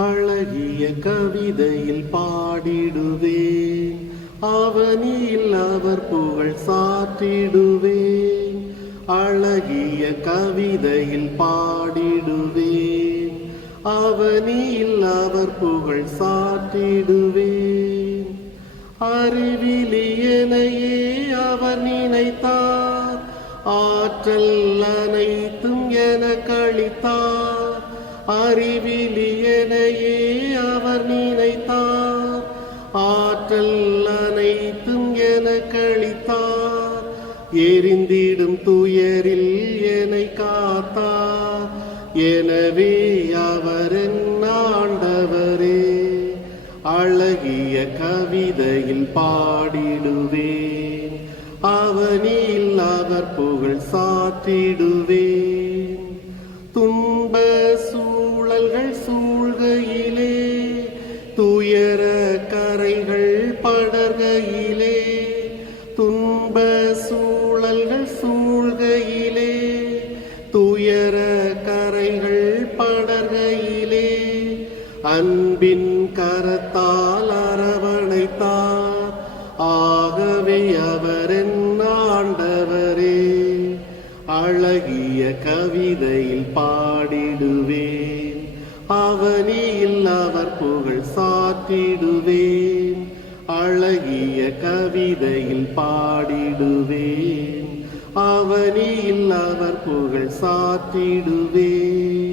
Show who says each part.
Speaker 1: அழகிய கவிதையில் பாடிடுவேன். அவனில் அவர் புகழ் சாற்றிடுவேன். அழகிய கவிதையில் பாடிடுவேன். அவனில் அவர் புகழ் சாற்றிடுவேன். அறிவிலியனையே அவர் நினைத்தார். ஆற்றல் அனைத்தும் என கழித்தார். அறிவிலியனையே அவர் நினைத்தார். ஆற்றல் அனைத்தும் என கழித்தார். எரிந்திடும் துயரில் என்னை காத்தார். எனவே அவர் ஆண்டவரே அழகிய கவிதையில் பாடிடுவேன். அவனில் அவர் புகழ் சாற்றிடுவேன். துயர கரைகள் படர்கையிலே துன்ப சூழல்கள் சூழ்கையிலே துயர கரைகள் படர்கையிலே அன்பின் கரத்தால் அரவணைத்தார். ஆகவே அவர் ஆண்டவரே அழகிய கவிதையில் பாடிடுவே அவனில் அவர் புகழ் சாற்றிடுவேன். அழகிய கவிதையில் பாடிடுவேன். அவனில் அவர் புகழ் சாற்றிடுவேன்.